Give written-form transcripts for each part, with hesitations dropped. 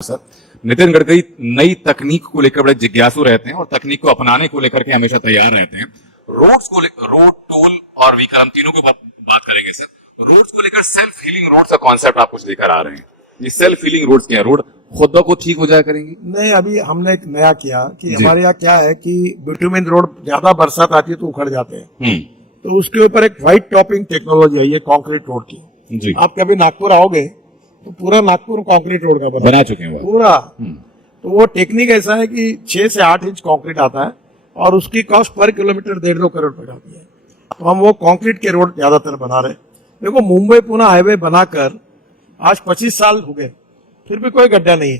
Sir, Nitin Gadkari नई तकनीक को लेकर बड़े जिज्ञासु रहते हैं और तकनीक को अपनाने को लेकर के हमेशा तैयार रहते हैं। रोड टोल और व्हीकल हम तीनों को बात करेंगे सर। रोड्स को लेकर सेल्फ हीलिंग रोड्स का कॉन्सेप्ट आप कुछ लेकर आ रहे हैं। ये सेल्फ हीलिंग रोड्स क्या है? रोड खुद ब खुद ठीक हो जाया करेंगी? नहीं, अभी हमने एक नया किया कि हमारे यहाँ क्या है कि बिटुमिन रोड ज्यादा बरसात आती है तो उखड़ जाते हैं, तो उसके ऊपर एक व्हाइट टॉपिंग टेक्नोलॉजी आई है कंक्रीट रोड की। जी। आप कभी नागपुर आओगे तो पूरा नागपुर कंक्रीट रोड का बना चुके हैं पूरा। तो वो टेक्निक ऐसा है कि 6 से 8 इंच कंक्रीट आता है और उसकी कॉस्ट पर किलोमीटर 1.5-2 करोड़ रुपए जाती है। तो हम वो कंक्रीट के रोड ज्यादातर बना रहे हैं। देखो, मुंबई पुणे हाईवे बनाकर आज 25 साल हो गए, फिर भी कोई गड्ढा नहीं है।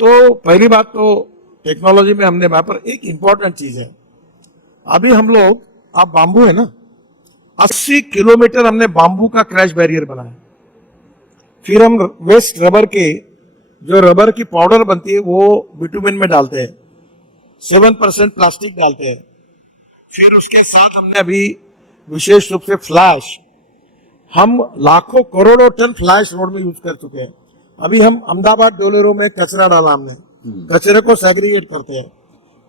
तो पहली बात तो टेक्नोलॉजी में हमने वहां पर एक इंपॉर्टेंट चीज है, अभी हम लोग, आप बांबू है ना, 80 किलोमीटर हमने बांबू का क्रैश बैरियर बनाया। फिर हम वेस्ट रबर के, जो रबर की पाउडर बनती है वो बिटुमिन में डालते हैं, 7% प्लास्टिक डालते हैं। फिर उसके साथ हमने अभी विशेष रूप से फ्लैश, हम लाखों करोड़ों टन फ्लैश रोड में यूज कर चुके हैं। अभी हम अहमदाबाद डोलेरो में कचरा डाला हमने, कचरे को सेग्रीगेट करते हैं।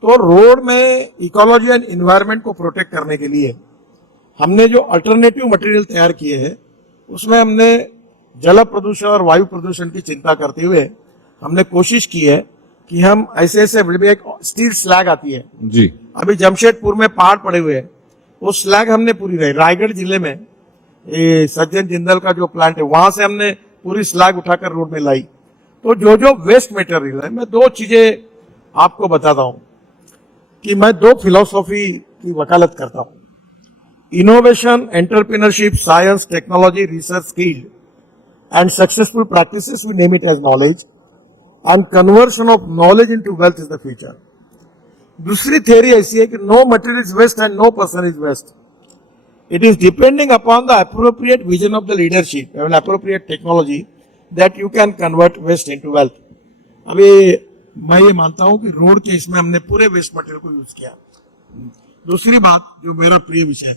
तो रोड में इकोलॉजी एंड इन्वायरमेंट को प्रोटेक्ट करने के लिए हमने जो अल्टरनेटिव मटेरियल तैयार किए हैं, उसमें हमने जल प्रदूषण और वायु प्रदूषण की चिंता करते हुए हमने कोशिश की है कि हम ऐसे एक स्टील स्लैग आती है जी, अभी जमशेदपुर में पहाड़ पड़े हुए हैं, वो स्लैग हमने पूरी रही। रायगढ़ जिले में ये सज्जन जिंदल का जो प्लांट है, वहां से हमने पूरी स्लैग उठाकर रोड में लाई। तो जो जो वेस्ट मटेरियल है, मैं 2 चीजें आपको बताता हूं कि मैं 2 फिलॉसफी की वकालत करता हूं, innovation, entrepreneurship, science, technology, research, skill and successful practices, we name it as knowledge, and conversion of knowledge into wealth is the future. दूसरी theory ऐसी है कि no material is waste and no person is waste. It is depending upon the appropriate vision of the leadership and appropriate technology that you can convert waste into wealth. अभी मैं ये मानता हूं कि रोड के इसमें हमने पूरे वेस्ट मटेरियल को यूज किया। दूसरी बात जो मेरा प्रिय विषय है,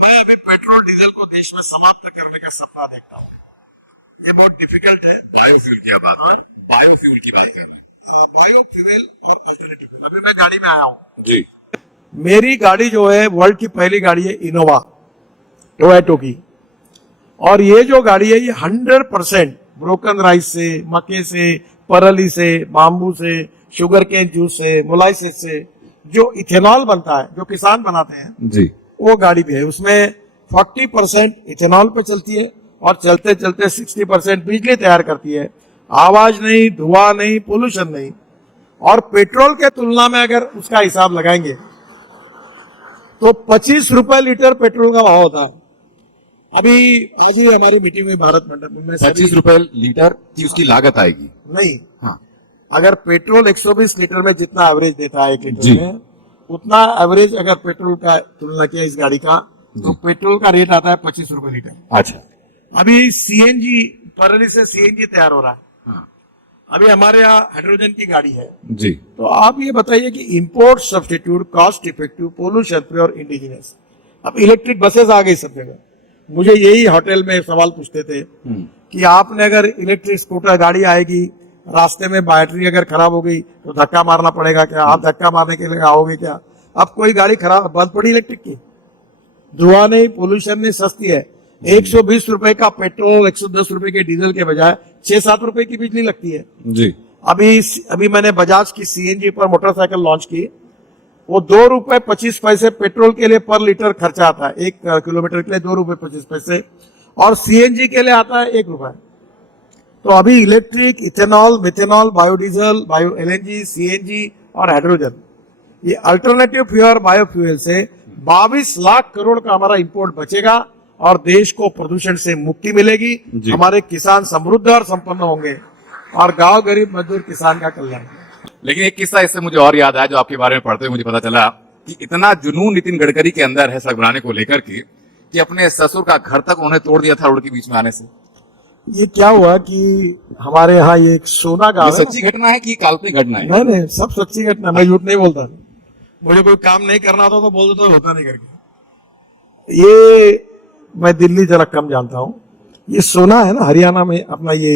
मैं अभी पेट्रोल डीजल को देश में समाप्त करने का सपना देखता हूँ। ये बहुत डिफिकल्ट है। बायोफ्यूल की बात कर, बायोफ्यूल की बात कर रहे हैं। बायोफ्यूल और अल्टरनेटिव फ्यूल। अभी मैं गाड़ी में आया हूँ जी, मेरी गाड़ी जो है वर्ल्ड की पहली गाड़ी है इनोवा, टोयोटा की। और ये जो गाड़ी है ये 100% ब्रोकन राइस से, मक्के से, परली से, बाम्बू से, शुगर केन जूस से, मोलाइसिस से जो इथेनॉल बनता है, जो किसान बनाते हैं जी, वो गाड़ी भी है। उसमें 40% इथेनॉल पे चलती है और चलते चलते 60% बिजली तैयार करती है। आवाज नहीं, धुआं नहीं, पोल्यूशन नहीं। और पेट्रोल के तुलना में अगर उसका हिसाब लगाएंगे तो 25 रुपए लीटर पेट्रोल का भाव होता है। अभी आज ही हमारी मीटिंग हुई भारत मंडप में, 25 रुपए लीटर की उसकी लागत आएगी। नहीं, हाँ, अगर पेट्रोल 120 लीटर में जितना एवरेज देता है 1 लीटर जी, में, उतना एवरेज अगर पेट्रोल का तुलना किया इस गाड़ी का, तो पेट्रोल का रेट आता है 25 रुपए लीटर। अच्छा, अभी सीएनजी, परली से सीएनजी तैयार हो रहा है। हाँ, अभी हमारे यहाँ हाइड्रोजन की गाड़ी है। जी, तो आप ये बताइए कि import substitute, cost effective, pollution free और इंडिजिनस। अब इलेक्ट्रिक बसेस आ गई सब जगह। मुझे यही होटल में सवाल पूछते थे कि आपने अगर इलेक्ट्रिक स्कूटर गाड़ी आएगी, रास्ते में बैटरी अगर खराब हो गई तो धक्का मारना पड़ेगा क्या? आप धक्का मारने के लिए आओगे क्या? अब कोई गाड़ी खराब बंद पड़ी इलेक्ट्रिक की, धुआं नहीं, पोल्यूशन नहीं, सस्ती है। 120 रुपए का पेट्रोल, 110 रुपए के डीजल के बजाय 6-7 रुपए की बिजली लगती है जी। अभी मैंने बजाज की सीएनजी पर मोटरसाइकिल लॉन्च की, वो 2 रुपए 25 पैसे पेट्रोल के लिए पर लीटर खर्चा आता है, 1 किलोमीटर के लिए 2 रुपए 25 पैसे, और सीएनजी के लिए आता है 1 रुपए। तो अभी electric, ethanol, methanol, biodiesel, bio LNG, CNG और हाइड्रोजन, ये अल्टरनेटिव फ्यूल, बायोफ्यूल से 22 लाख करोड़ का हमारा इंपोर्ट बचेगा और देश को प्रदूषण से मुक्ति मिलेगी। हमारे किसान समृद्ध और संपन्न होंगे और गांव गरीब मजदूर किसान का कल्याण। लेकिन एक किस्सा इससे मुझे और याद आया, जो आपके बारे में पढ़ते हुए मुझे पता चला कि इतना जुनून नितिन गडकरी के अंदर है सड़क बनाने को लेकर के कि अपने ससुर का घर तक उन्होंने तोड़ दिया था रोड के बीच में आने से। ये क्या हुआ कि हमारे यहाँ ये एक सोना गांव है। सच्ची घटना है कि काल्पनिक घटना है? नहीं, सब सच्ची घटना। मैं झूठ नहीं बोलता। मुझे कोई काम नहीं करना होता तो बोल देता, होता नहीं करके। ये मैं दिल्ली जरा कम जानता हूँ। ये सोना है ना, हरियाणा में अपना ये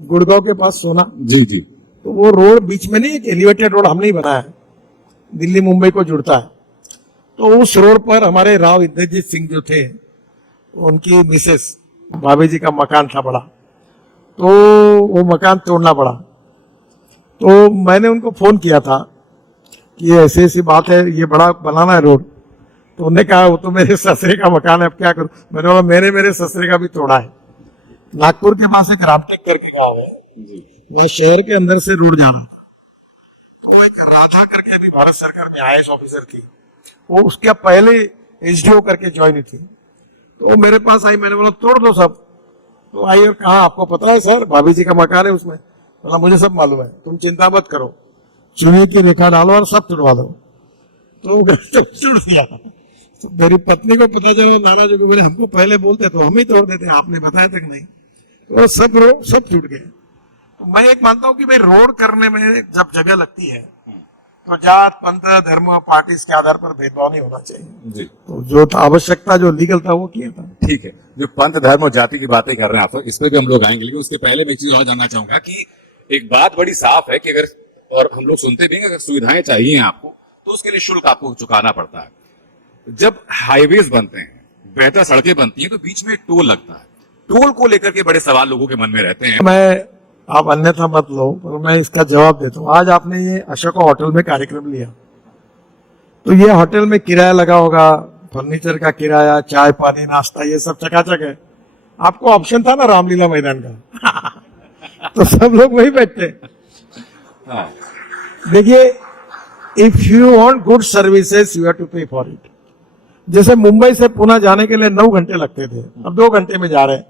गुड़गांव के पास सोना, जी जी। तो वो रोड बीच में नहीं, एक एलिवेटेड रोड हमने ही बनाया है, दिल्ली मुंबई को जुड़ता है। तो उस रोड पर हमारे राव इंद्रजीत सिंह जो थे, उनकी मिसेस भाभी जी का मकान था बड़ा, तो वो मकान तोड़ना पड़ा। तो मैंने उनको फोन किया था कि ये ऐसी ऐसी बात है, ये बड़ा बनाना है रोड। तो उन्होंने कहा वो तो मेरे ससुरे का मकान है, अब क्या करूं। मैंने बोला मेरे ससुरे का भी तोड़ा है। नागपुर के पास एक रामटेक करके गाँव है, वह शहर के अंदर से रोड जा रहा था, तो एक राधा करके अभी भारत सरकार में IAS ऑफिसर थी, वो उसके पहले SDO करके ज्वाइन थी। तो मेरे पास आई, मैंने बोला तोड़ दो सब। तो आई और कहा आपको पता है सर, भाभी जी का मकान है उसमें। बोला मुझे सब मालूम है, तुम चिंता मत करो, चुने की रेखा डालो और सब तुड़वा दो। तो छुड़ दिया। तो मेरी पत्नी को पता चला, नाराज हो गए, बोले हमको पहले बोलते तो हम ही तोड़ देते, आपने बताया तक नहीं। तो सब टूट गए। तो मैं एक मानता हूँ कि भाई रोड करने में जब जगह लगती है तो जात पंथ धर्म पार्टी के आधार पर भेदभाव नहीं होना चाहिए जी। तो जो था आवश्यकता, जो लीगल था वो किया था। ठीक है, जो पंथ धर्म और जाति की बातें कर रहे हैं आप, इस पे भी हम लोग आएंगे, लेकिन उसके पहले मैं एक चीज और जानना चाहूंगा कि एक बात बड़ी साफ है कि अगर, और हम लोग सुनते भी हैं, अगर सुविधाएं चाहिए आपको तो उसके लिए शुल्क आपको चुकाना पड़ता है। जब हाईवेज बनते हैं, बेहतर सड़कें बनती हैं, तो बीच में टोल लगता है। टोल को लेकर के बड़े सवाल लोगों के मन में रहते हैं। मैं, आप अन्यथा मत लो, पर मैं इसका जवाब देता हूँ। आज आपने ये अशोका होटल में कार्यक्रम लिया, तो ये होटल में किराया लगा होगा, फर्नीचर का किराया, चाय पानी नाश्ता, ये सब चकाचक है। आपको ऑप्शन था ना रामलीला मैदान का तो सब लोग वही बैठते। हाँ। देखिए, if you want good services you have to pay for it. जैसे मुंबई से पुणे जाने के लिए 9 घंटे लगते थे, अब 2 घंटे में जा रहे हैं।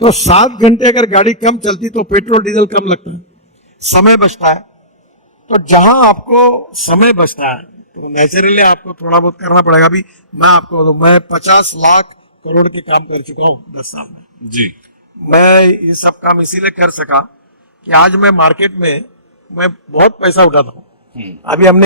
तो 7 घंटे अगर गाड़ी कम चलती तो पेट्रोल डीजल कम लगता है, समय बचता है। तो जहां आपको समय बचता है तो नेचुरली आपको थोड़ा बहुत करना पड़ेगा। अभी मैं आपको, मैं 50 लाख करोड़ के काम कर चुका हूं 10 साल में जी। मैं ये सब काम इसीलिए कर सका कि आज मैं मार्केट में मैं बहुत पैसा उठाता हूँ। अभी हमने